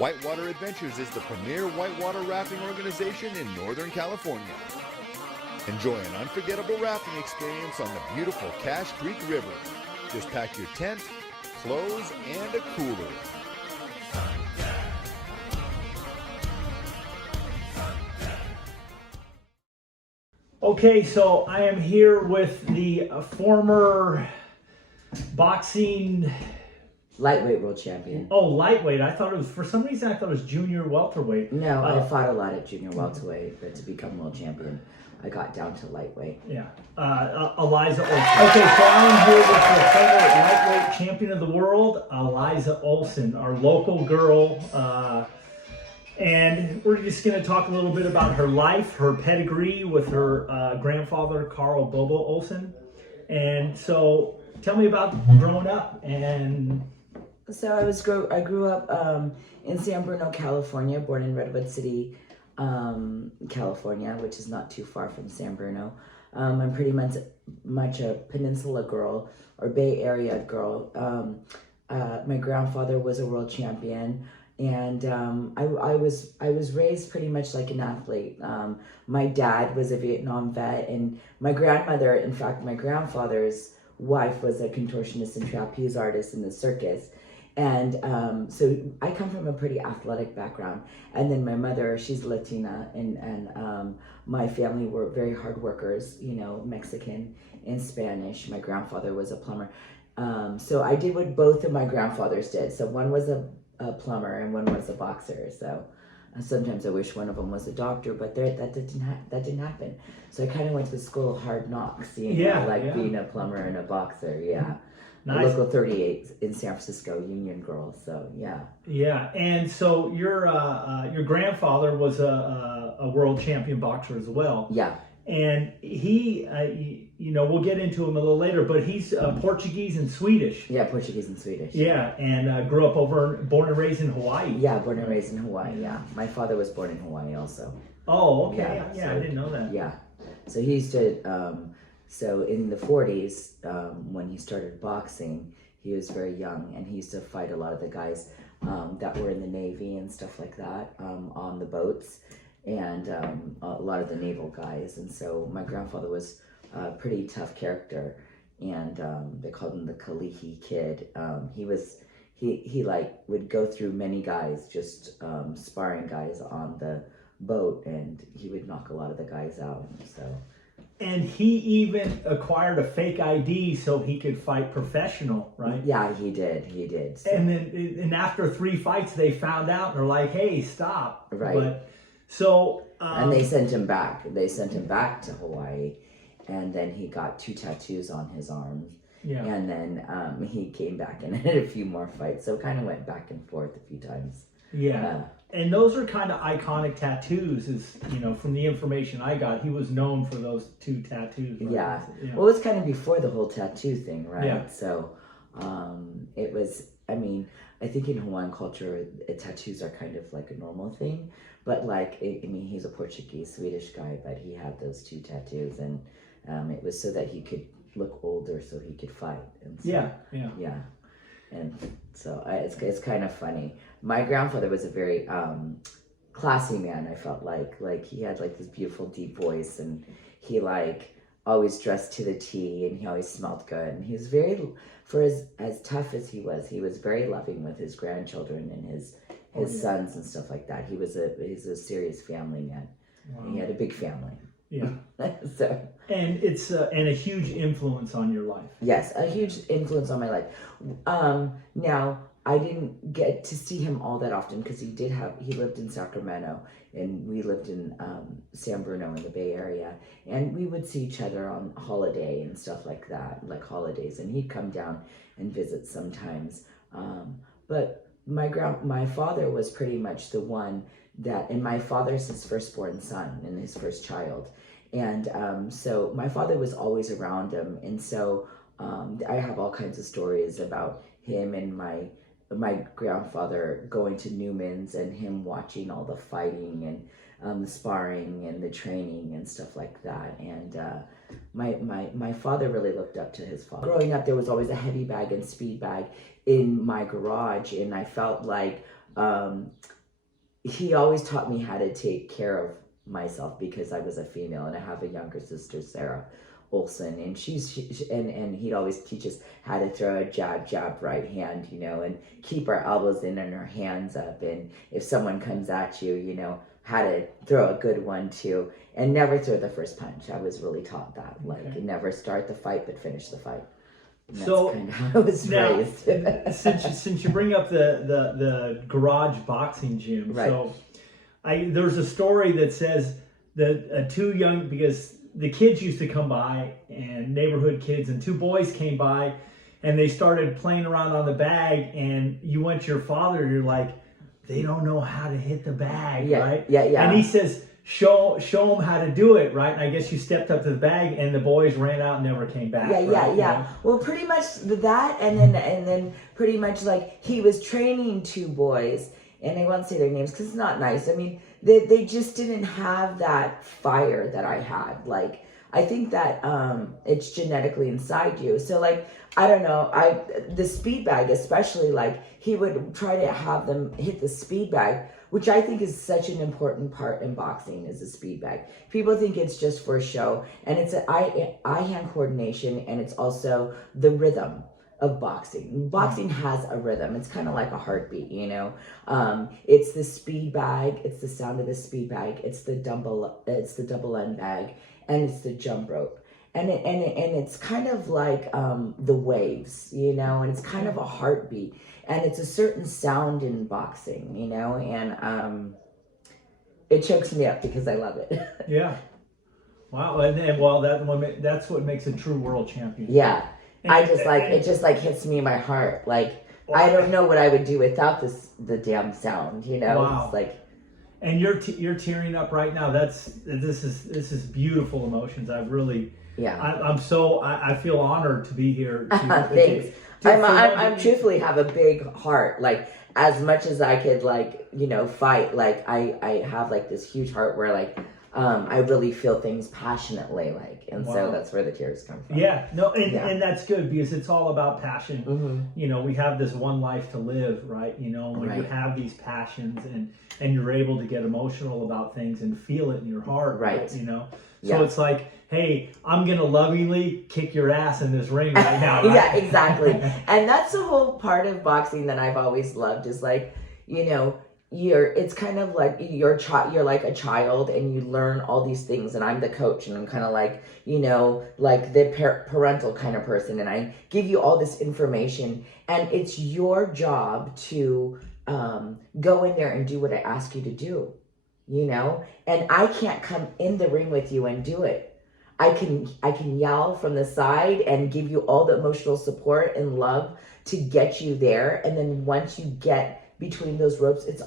Whitewater Adventures is the premier whitewater rafting organization in Northern California. Enjoy an unforgettable rafting experience on the beautiful Cache Creek River. Just pack your tent, clothes, and a cooler. Okay, so I am here with the former boxing... Lightweight world champion. Oh, lightweight. I thought it was, for some reason, I thought it was junior welterweight. No, I fought a lot at junior welterweight, but to become world champion, I got down to lightweight. Yeah. Eliza Olson. Okay, so I'm here with the former lightweight champion of the world, Eliza Olson, our local girl. And we're just going to talk a little bit about her life, her pedigree with her grandfather, Carl Bobo Olson. And so tell me about growing up. And so I grew up in San Bruno, California, born in Redwood City, California, which is not too far from San Bruno. I'm pretty much a peninsula girl or Bay Area girl. My grandfather was a world champion. And I was raised pretty much like an athlete. My dad was a Vietnam vet, and my grandmother, in fact, my grandfather's wife was a contortionist and trapeze artist in the circus. And so I come from a pretty athletic background. And then my mother, she's Latina, and my family were very hard workers, you know, Mexican and Spanish. My grandfather was a plumber. So I did what both of my grandfathers did. So one was a plumber and one was a boxer. So sometimes I wish one of them was a doctor, but that didn't happen. So I kind of went to the school of hard knocks, you know, being a plumber and a boxer. Yeah. Nice. Local 38 in San Francisco, union girl. So yeah. Yeah, and so your grandfather was a world champion boxer as well. Yeah. And he, you know, we'll get into him a little later, but he's Portuguese and Swedish. Yeah, Portuguese and Swedish. Yeah, and grew up born and raised in Hawaii. Yeah, born and raised in Hawaii, yeah. My father was born in Hawaii also. Oh, okay. Yeah, so, I didn't know that. Yeah. So he used to, so in the 40s, when he started boxing, he was very young, and he used to fight a lot of the guys that were in the Navy and stuff like that on the boats. And a lot of the naval guys. And so my grandfather was a pretty tough character, and they called him the Kalihi Kid. He like would go through many guys, just sparring guys on the boat, and he would knock a lot of the guys out. So. And he even acquired a fake ID so he could fight professional, right? Yeah, he did. So. And then after 3 fights, they found out, and they're like, hey, stop. Right. But, so and they sent him back. They sent him back to Hawaii, and then he got 2 tattoos on his arms. Yeah. And then he came back and had a few more fights. So kind of went back and forth a few times. Yeah. And those are kind of iconic tattoos, is, you know, from the information I got, he was known for those 2 tattoos. Right? Yeah. Yeah. Well, it was kind of before the whole tattoo thing, right? Yeah. So it was, I mean, I think in Hawaiian culture, tattoos are kind of like a normal thing. But like, I mean, he's a Portuguese, Swedish guy, but he had those 2 tattoos, and it was so that he could look older, so he could fight. And so, yeah. And so it's kind of funny. My grandfather was a very classy man. I felt like he had like this beautiful deep voice, and he like always dressed to the T, and he always smelled good. And he was very, for as tough as he was very loving with his grandchildren and his sons and stuff like that. He's a serious family man. Wow. He had a big family. Yeah. So. And it's and a huge influence on your life. Yes, a huge influence on my life. Now I didn't get to see him all that often because he lived in Sacramento, and we lived in San Bruno in the Bay Area, and we would see each other on holiday and stuff like that, like holidays, and he'd come down and visit sometimes. But my father was pretty much the one that, and my father's his firstborn son and his first child. And so my father was always around him. And so I have all kinds of stories about him and my grandfather going to Newman's and him watching all the fighting and the sparring and the training and stuff like that. And my father really looked up to his father. Growing up, there was always a heavy bag and speed bag in my garage, and I felt like he always taught me how to take care of myself because I was a female, and I have a younger sister, Sarah Olson, and and he'd always teach us how to throw a jab right hand, and keep our elbows in and our hands up, and if someone comes at you, how to throw a good one too, and never throw the first punch. I was really taught that, like never start the fight but finish the fight. And that's kind of how I was raised. since you bring up the garage boxing gym, right. So there's a story that says that because the kids used to come by, and neighborhood kids, and two boys came by, and they started playing around on the bag, and you went to your father, and you're like, they don't know how to hit the bag, right? Yeah. And he says, show them how to do it, right? And I guess you stepped up to the bag, and the boys ran out and never came back. Yeah. Well, pretty much that, and then pretty much like he was training two boys, and I won't say their names because it's not nice. I mean, they just didn't have that fire that I had. Like, I think that it's genetically inside you. So like, I don't know, the speed bag especially, like he would try to have them hit the speed bag, which I think is such an important part in boxing, is the speed bag. People think it's just for show, and it's eye-hand coordination, and it's also the rhythm of boxing. Boxing has a rhythm. It's kind of like a heartbeat, It's the speed bag, it's the sound of the speed bag, it's the double end bag, and it's the jump rope. And it's kind of like the waves, and it's kind of a heartbeat, and it's a certain sound in boxing, and it chokes me up because I love it. Yeah. Wow. That's what makes a true world champion. Yeah. It just hits me in my heart. Like, I don't know what I would do without the damn sound, Wow. It's like, and you're tearing up right now. This is beautiful emotions. I really, I feel honored to be here. Thanks. I'm truthfully have a big heart. Like, as much as I could, fight, like I have like this huge heart where I really feel things passionately, so that's where the tears come from. Yeah, no, and that's good because it's all about passion. Mm-hmm. We have this one life to live, right? When you have these passions and you're able to get emotional about things and feel it in your heart, right? So it's like, hey, I'm gonna lovingly kick your ass in this ring right now. Right? Yeah, exactly. And that's the whole part of boxing that I've always loved is it's kind of like you're like a child and you learn all these things, and I'm the coach, and I'm kind of like the parental kind of person, and I give you all this information, and it's your job to go in there and do what I ask you to do, and I can't come in the ring with you and do it. I can yell from the side and give you all the emotional support and love to get you there, and then once you get between those ropes, it's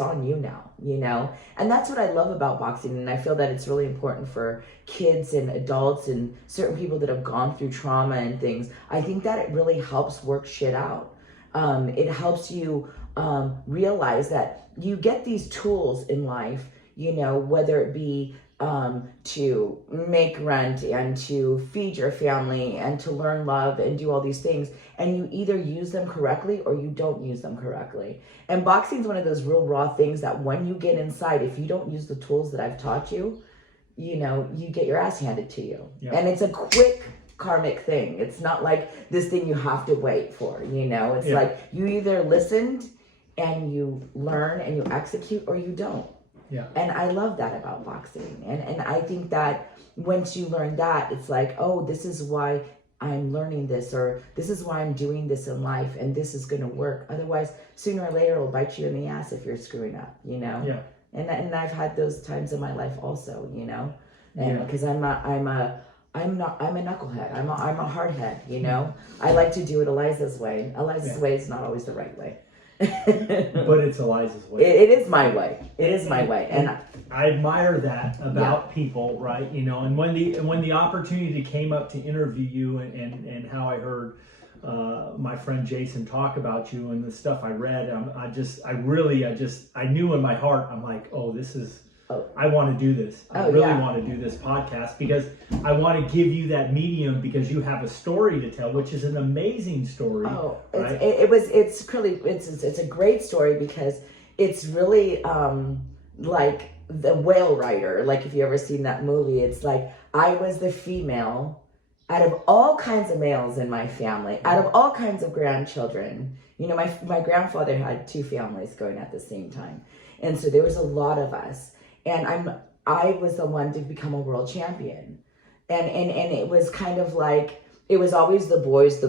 on you now, and that's what I love about boxing, and I feel that it's really important for kids and adults and certain people that have gone through trauma and things. I think that it really helps work shit out. It helps you realize that you get these tools in life, whether it be to make rent and to feed your family and to learn love and do all these things, and you either use them correctly or you don't use them correctly. And boxing is one of those real raw things that when you get inside, if you don't use the tools that I've taught you, you get your ass handed to you. Yeah. And it's a quick karmic thing. It's not like this thing you have to wait for, it's like you either listened and you learn and you execute, or you don't. Yeah. And I love that about boxing. And I think that once you learn that, it's like, oh, this is why I'm learning this, or this is why I'm doing this in life, and this is going to work. Otherwise, sooner or later, it'll bite you in the ass if you're screwing up, Yeah. And I've had those times in my life also, and because I'm a knucklehead. I'm a hardhead, I like to do it Eliza's way. Eliza's way is not always the right way. But it's Eliza's way. It is my way. It is my way, and I admire that about people, right? And when the opportunity came up to interview you, and how I heard my friend Jason talk about you and the stuff I read, I knew in my heart, I'm like, oh, this is I want to do this. I Oh, really yeah. want to do this podcast because I want to give you that medium because you have a story to tell, which is an amazing story. Oh, right? it's a great story because it's really like the Whale Rider. Like if you ever seen that movie, it's like I was the female out of all kinds of males in my family, out of all kinds of grandchildren. You know, my grandfather had 2 families going at the same time, and so there was a lot of us. And I was the one to become a world champion, and it was kind of like it was always the boys,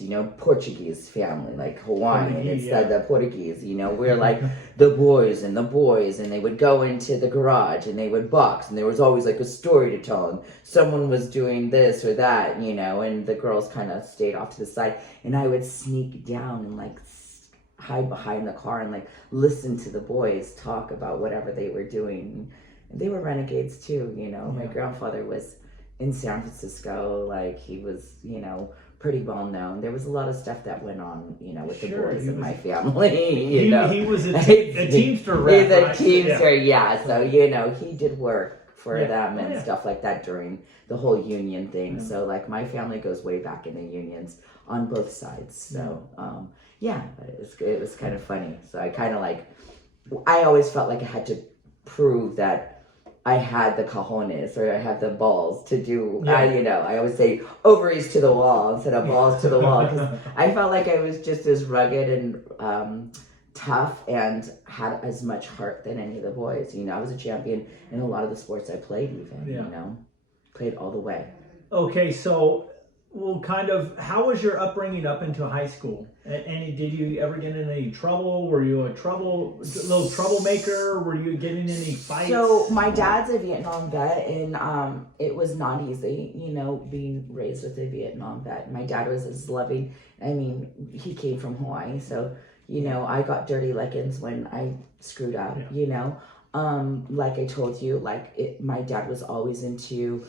you know, Portuguese family, like Hawaiian, Portuguese, it's the Portuguese, you know, we're like the boys, and they would go into the garage and they would box, and there was always like a story to tell, and someone was doing this or that, you know, and the girls kind of stayed off to the side, and I would sneak down and like hide behind the car and like listen to the boys talk about whatever they were doing. And they were renegades too, you know. My grandfather was in San Francisco, like he was, you know, pretty well known. There was a lot of stuff that went on, you know, with the boys in my family. You know, he was a Teamster rep. He's a Teamster, yeah. So you know, he did work for them and stuff like that during the whole union thing. So like my family goes way back in the unions on both sides. So it was kind of funny. So I kind of like, I always felt like I had to prove that I had the cojones or I had the balls to do, you know, I always say ovaries to the wall instead of balls to the wall, because I felt like I was just as rugged and tough and had as much heart than any of the boys. You know, I was a champion in a lot of the sports I played even, you know, played all the way. Okay, so well, kind of, how was your upbringing up into high school? Did you ever get in any trouble? Were you a little troublemaker? Were you getting in any fights? So my dad's a Vietnam vet, and it was not easy, you know, being raised with a Vietnam vet. My dad was as loving. I mean, he came from Hawaii, so you know, I got dirty lickings when I screwed up. You know, like I told you, my dad was always into.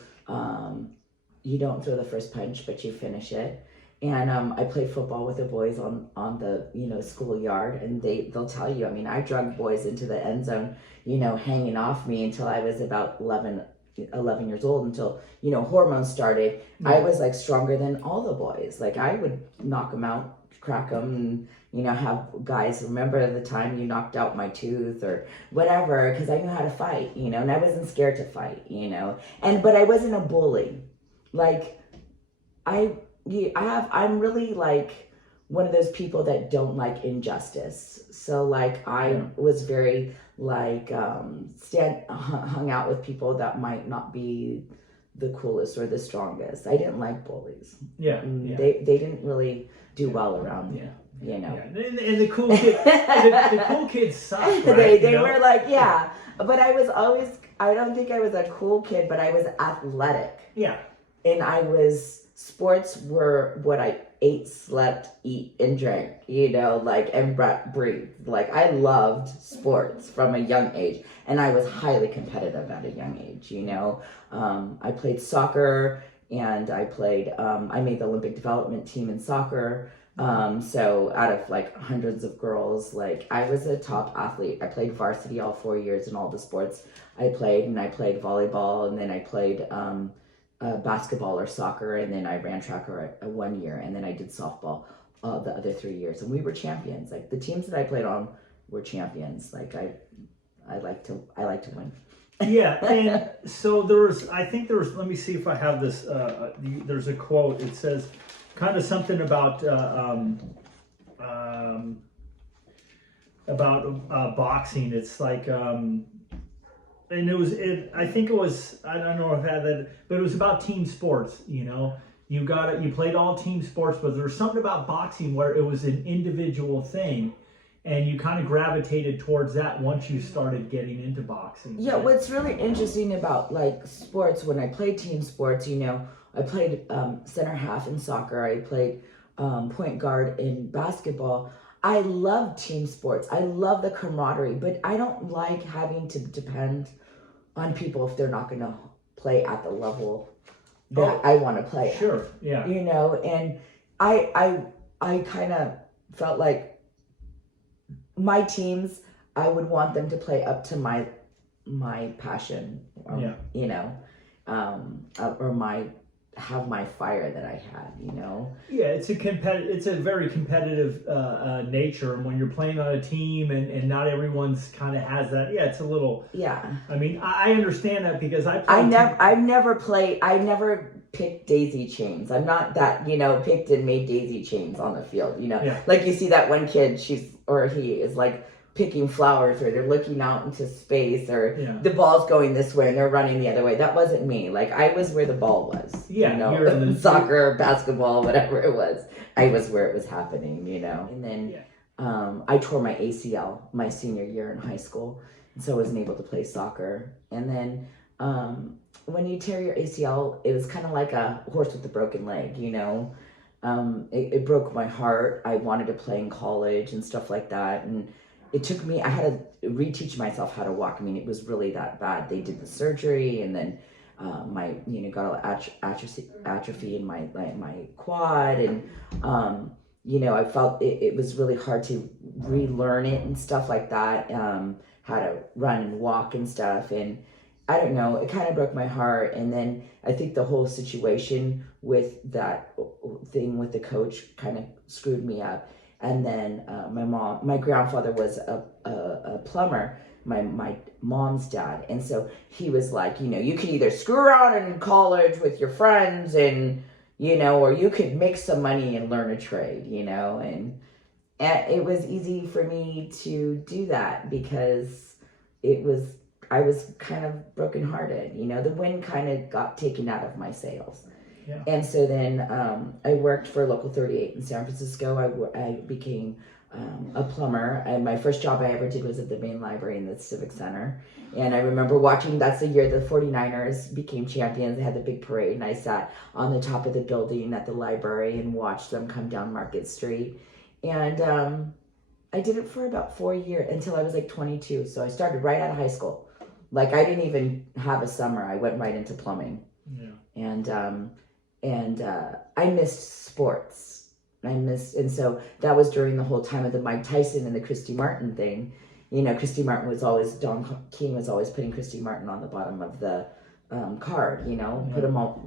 You don't throw the first punch, but you finish it. And I played football with the boys on the, you know, schoolyard, and they'll tell you, I mean, I drug boys into the end zone, you know, hanging off me until I was about 11 years old, until, you know, hormones started. I was like stronger than all the boys. Like I would knock them out, crack them, and, you know, have guys remember the time you knocked out my tooth or whatever, because I knew how to fight, you know, and I wasn't scared to fight, you know, but I wasn't a bully. Like I'm really like one of those people that don't like injustice. So like I was very like hung out with people that might not be the coolest or the strongest. I didn't like bullies. They didn't really do well around me. You know, and the cool kids, the cool kids suck. Right? they were like, but I was always. I don't think I was a cool kid, but I was athletic. Yeah. And sports were what I ate, slept, eat, and drank, you know, like, and breathed. Like, I loved sports from a young age, and I was highly competitive at a young age, you know. I played soccer, and I made the Olympic development team in soccer. So out of like hundreds of girls, like I was a top athlete. I played varsity all 4 years in all the sports I played, and I played volleyball, and then I played, basketball or soccer, and then I ran track for 1 year, and then I did softball the other 3 years, and we were champions. Like the teams that I played on were champions. Like I like to win. And so let me see if I have this. There's a quote. It says kind of something about boxing. It's like. And I think it was, I don't know if I had that, but it was about team sports, you know. You played all team sports, but there was something about boxing where it was an individual thing, and you kind of gravitated towards that once you started getting into boxing. Yeah, what's really interesting about like sports, when I played team sports, you know, I played center half in soccer, I played point guard in basketball. I love team sports. I love the camaraderie, but I don't like having to depend on people if they're not going to play at the level that I want to play at. Sure, yeah. You know, and I kind of felt like my teams, I would want them to play up to my my passion, or, Yeah. you know, or my fire that I had, you know. Yeah, it's a very competitive nature, and when you're playing on a team and not everyone's kind of has that. Yeah, it's a little. Yeah. I mean, I understand that because I never picked daisy chains. I'm not that, you know, picked and made daisy chains on the field, you know. Yeah. Like you see that one kid, he is like picking flowers, or they're looking out into space, or the ball's going this way and they're running the other way. That wasn't me. Like, I was where the ball was. Yeah, you know, you're in the soccer, basketball, whatever it was. I was where it was happening, you know. And then I tore my ACL my senior year in high school, and so I wasn't able to play soccer. And then when you tear your ACL, it was kind of like a horse with a broken leg, you know. It broke my heart. I wanted to play in college and stuff like that, and it took me, I had to reteach myself how to walk. I mean, it was really that bad. They did the surgery, and then my, you know, got all atrophy in my quad, and you know, I felt it was really hard to relearn it and stuff like that, how to run and walk and stuff. And I don't know, it kind of broke my heart. And then I think the whole situation with that thing with the coach kind of screwed me up. And then my grandfather was a plumber, my mom's dad. And so he was like, you know, you can either screw around in college with your friends and, you know, or you could make some money and learn a trade, you know. And it was easy for me to do that because I was kind of brokenhearted, you know. The wind kind of got taken out of my sails. Yeah. And so then I worked for Local 38 in San Francisco. I became a plumber, and my first job I ever did was at the main library in the Civic Center. And I remember watching, that's the year the 49ers became champions. They had the big parade, and I sat on the top of the building at the library and watched them come down Market Street. And I did it for about 4 years until I was like 22. So I started right out of high school. Like, I didn't even have a summer. I went right into plumbing. Yeah. And I missed sports. And so that was during the whole time of the Mike Tyson and the Christy Martin thing. You know, Christy Martin was always, Don King was always putting Christy Martin on the bottom of the card, you know,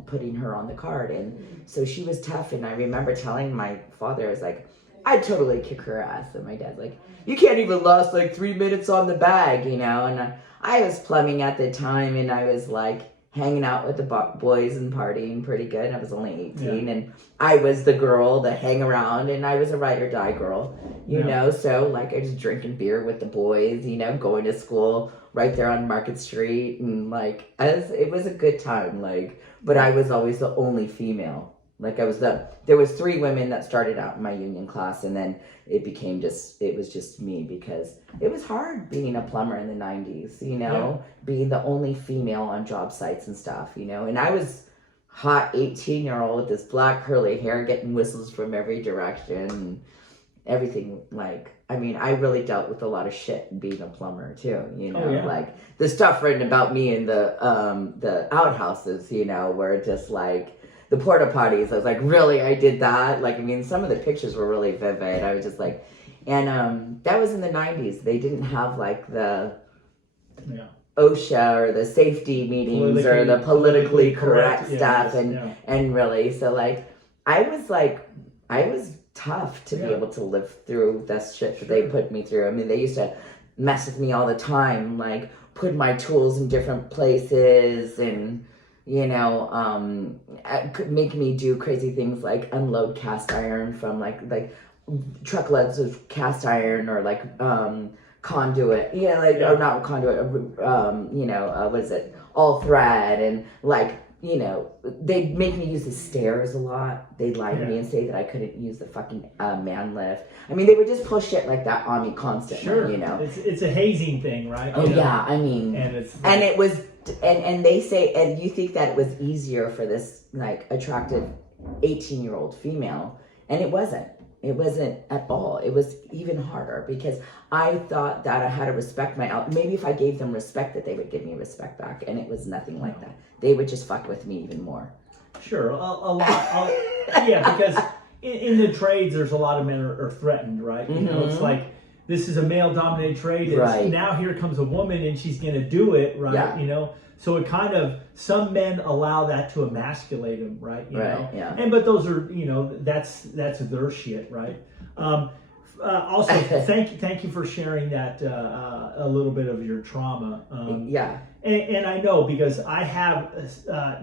putting her on the card. And so she was tough. And I remember telling my father, I was like, I'd totally kick her ass. And my dad's like, you can't even last like 3 minutes on the bag, you know. And I was plumbing at the time, and I was like hanging out with the boys and partying pretty good. I was only 18, and I was the girl that hang around, and I was a ride or die girl, you know. So like, I was drinking beer with the boys, you know, going to school right there on Market Street, and like, it was a good time. Like, but I was always the only female. Like, there was 3 women that started out in my union class, and then it was just me, because it was hard being a plumber in the 90s, you know, being the only female on job sites and stuff, you know. And I was hot 18-year-old with this black curly hair, getting whistles from every direction and everything. Like, I mean, I really dealt with a lot of shit being a plumber too, you know. Like, the stuff written about me in the outhouses, you know, were just like, the porta potties, I was like, really, I did that? Like, I mean, some of the pictures were really vivid. I was just like, and that was in the 90s. They didn't have like the OSHA or the safety meetings or the politically correct stuff. And really, so like, I was tough to be able to live through that shit that they put me through. I mean, they used to mess with me all the time, like put my tools in different places, and you know, make me do crazy things like unload cast iron from like truckloads of cast iron, or like conduit, you know, like, or not conduit, you know, what is it, all thread, and like, you know, they'd make me use the stairs a lot. They'd lie to me and say that I couldn't use the fucking man lift. I mean, they would just pull shit like that on me constantly, you know. It's a hazing thing, right? Oh, yeah, I mean, and it was, and they say, and you think that it was easier for this, like, attractive 18-year-old female, and it wasn't. It wasn't at all. It was even harder, because I thought that I had to respect maybe if I gave them respect, that they would give me respect back, and it was nothing like that. They would just fuck with me even more. Sure, a lot. Yeah, because in the trades, there's a lot of men are threatened, right? You know, it's like, this is a male-dominated trade. It's, Right. now here comes a woman, and she's going to do it, right? Yeah. You know, so it kind of, some men allow that to emasculate them, right? You know, Yeah. and but those are, you know, that's their shit, right? Also, thank you for sharing that a little bit of your trauma. Yeah. And I know, because I have,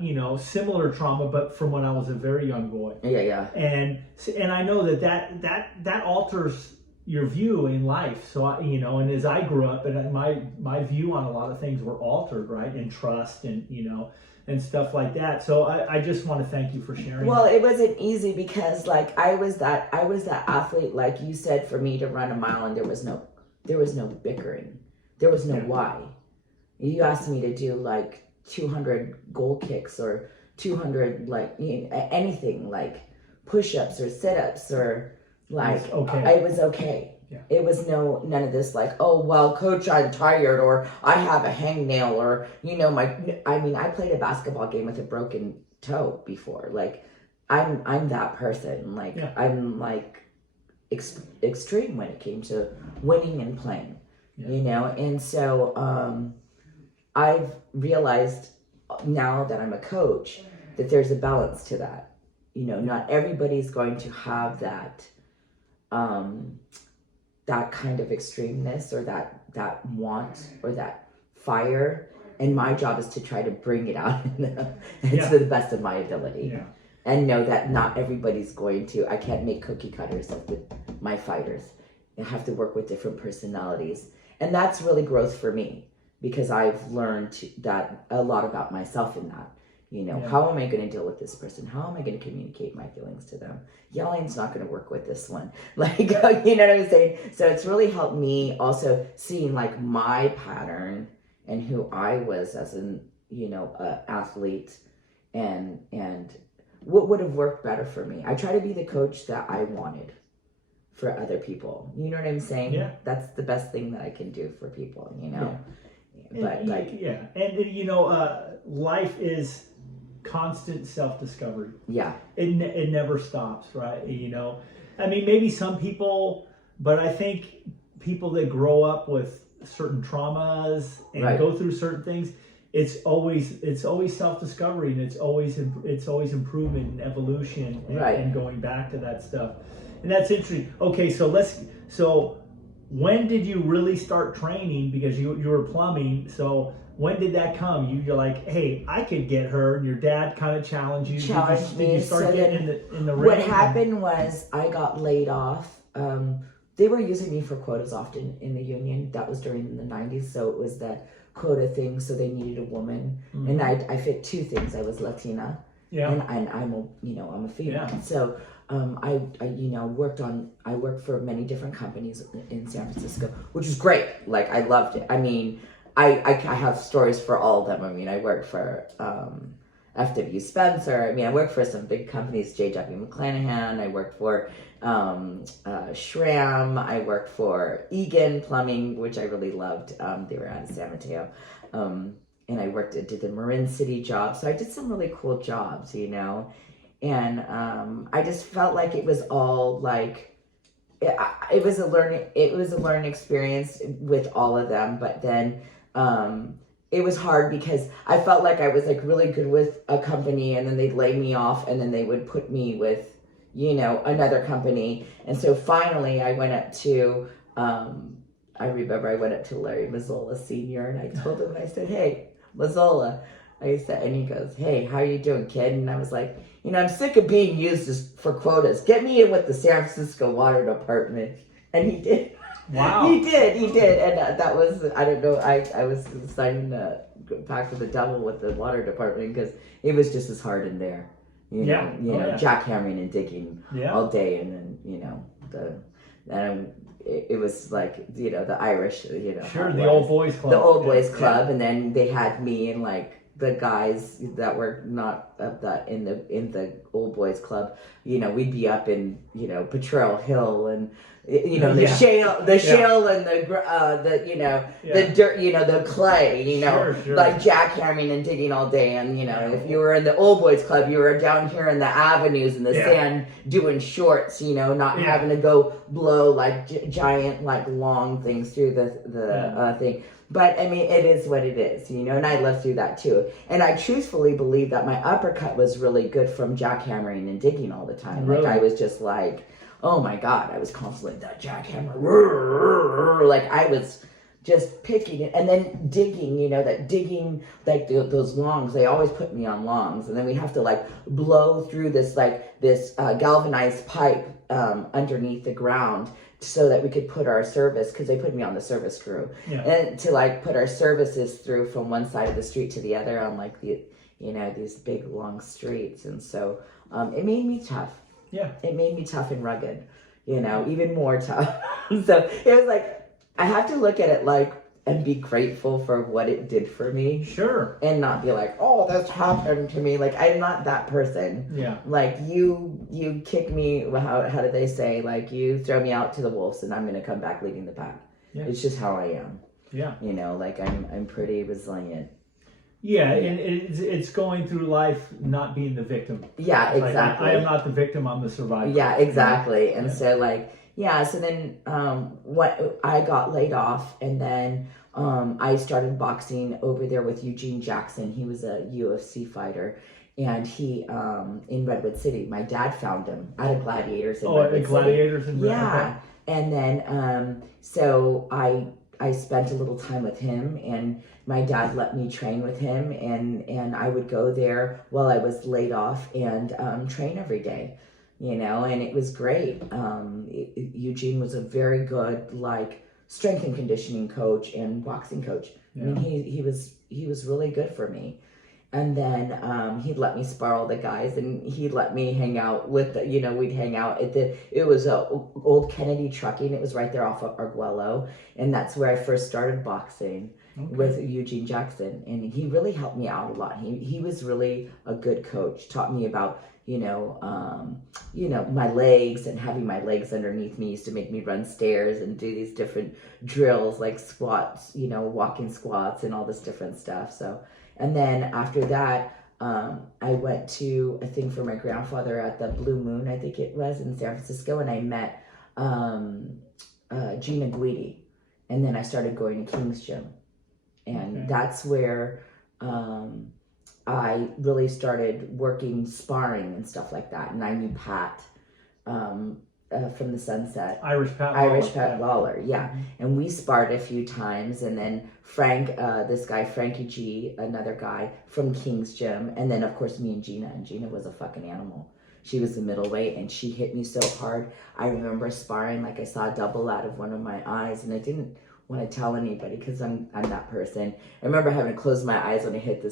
you know, similar trauma, but from when I was a very young boy. Yeah. And I know that alters your view in life. So you know, and as I grew up, and my view on a lot of things were altered, right? And trust, and you know, and stuff like that. So I just want to thank you for sharing. Well, it wasn't easy because like I was that athlete, like you said, for me to run a mile, and there was no bickering, there was no why. You asked me to do like 200 goal kicks or 200 like, you know, anything like push-ups or sit-ups or like it was okay. Yeah. It was none of this like, oh well, coach, I'm tired, or I have a hangnail, or you know, I played a basketball game with a broken toe before. Like I'm that person. Like I'm like extreme when it came to winning and playing. You know, and so I've realized now that I'm a coach that there's a balance to that. You know, not everybody's going to have that that kind of extremeness, or that want, or that fire. And my job is to try to bring it out to the best of my ability. Yeah. And know that not everybody's going to, I can't make cookie cutters of my fighters. I have to work with different personalities. And that's really growth for me, because I've learned that a lot about myself in that. You know, how am I going to deal with this person? How am I going to communicate my feelings to them? Yelling's not going to work with this one. Like, you know what I'm saying? So it's really helped me also seeing like my pattern and who I was as an, you know, athlete, and what would have worked better for me. I try to be the coach that I wanted for other people. You know what I'm saying? Yeah. That's the best thing that I can do for people, you know? Yeah. But like, and you know, life is constant self-discovery. Yeah. It never stops, right? You know, I mean, maybe some people, but I think people that grow up with certain traumas and go through certain things, it's always self-discovery, and it's always improvement and evolution, and going back to that stuff. And that's interesting. Okay, so when did you really start training? Because you were plumbing, so when did that come? You're like, hey, I could get her, and your dad kind of challenged you. Did you start getting in the ring? What happened was I got laid off. They were using me for quotas often in the union. That was during the 90s, so it was that quota thing. So they needed a woman, and I fit two things. I was Latina, and I'm a female. Yeah. So I worked for many different companies in San Francisco, which was great. Like I loved it. I mean, I have stories for all of them. I mean, I worked for FW Spencer. I mean, I worked for some big companies, JW McClanahan. I worked for Schramm. I worked for Egan Plumbing, which I really loved. They were out of San Mateo. And I did the Marin City job. So I did some really cool jobs, you know. And I just felt like it was all like, it was a learning experience with all of them. But then it was hard because I felt like I was like really good with a company, and then they'd lay me off, and then they would put me with, you know, another company. And so finally I went up to, I remember I went up to Larry Mazzola Sr. and I told him, I said, hey, Mazzola, I said, and he goes, hey, how you doing, kid? And I was like, you know, I'm sick of being used for quotas. Get me in with the San Francisco Water Department. And he did. Wow. He did. And that was, I don't know, I was signing a pact with the devil with the water department because it was just as hard in there. You know, jackhammering and digging all day. And then, you know, it was like, you know, the Irish, you know. Sure, the old boys club. The old boys club. And then they had me and like the guys that were not in the old boys club. We'd be up in Potrero Hill and the shale and the dirt, the clay, Sure. like jackhammering and digging all day. And if you were in the old boys club, you were down here in the avenues in the sand doing shorts, not having to go blow like giant like long things through the thing. But I mean, it is what it is, and I lived through that too. And I truthfully believe that my uppercut was really good from jackhammering and digging all the time. Really? Like I was just like, oh my God, I was constantly that jackhammer, like I was just picking it and then digging, digging like those longs. They always put me on longs, and then we have to like blow through this galvanized pipe underneath the ground so that we could put our service, because they put me on the service crew, and to like put our services through from one side of the street to the other on like these big long streets. And so it made me tough. Yeah. It made me tough and rugged, even more tough. So it was like, I have to look at it like, and be grateful for what it did for me. Sure. And not be like, oh, that's happened to me. Like, I'm not that person. Yeah. Like, you kick me, how did they say? Like, you throw me out to the wolves and I'm going to come back leading the pack. Yeah. It's just how I am. Yeah. Like, I'm pretty resilient. Yeah, and it's going through life not being the victim. Yeah, exactly. Like, I am not the victim, I'm the survivor. Yeah, exactly. And so like, so then I got laid off, and then I started boxing over there with Eugene Jackson. He was a UFC fighter, and he in Redwood City. My dad found him at a Gladiators in Redwood Gladiators City. in Redwood. Yeah. And then so I spent a little time with him, and my dad let me train with him, and I would go there while I was laid off and train every day, and it was great. Eugene was a very good like strength and conditioning coach and boxing coach. Yeah. I mean, he was really good for me. And then he'd let me spar all the guys, and he'd let me hang out with we'd hang out at it was old Kennedy Trucking. It was right there off of Arguello, and that's where I first started boxing with Eugene Jackson. And he really helped me out a lot. He was really a good coach. Taught me about my legs, and having my legs underneath me used to make me run stairs and do these different drills like squats, walking squats and all this different stuff. So. And then after that, I went to a thing for my grandfather at the Blue Moon, I think it was, in San Francisco, and I met Gina Guidi. And then I started going to King's Gym. And that's where I really started working sparring and stuff like that. And I knew Pat from the Sunset. Irish Pat Lawler, yeah. And we sparred a few times, and then Frank, this guy, Frankie G, another guy from King's Gym, and then of course me and Gina was a fucking animal. She was the middleweight, and she hit me so hard. I remember sparring like I saw a double out of one of my eyes, and I didn't want to tell anybody because I'm that person. I remember having to close my eyes when I hit the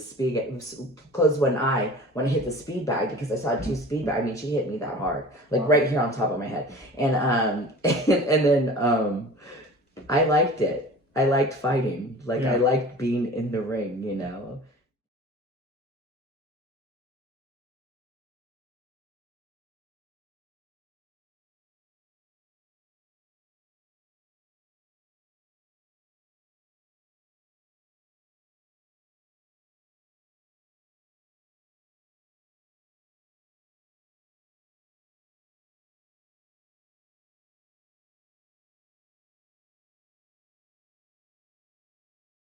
close one eye when I hit the speed bag, because I saw 2 speed bag. I mean, she hit me that hard, like right here on top of my head. And and then I liked it. I liked fighting. Like I liked being in the ring,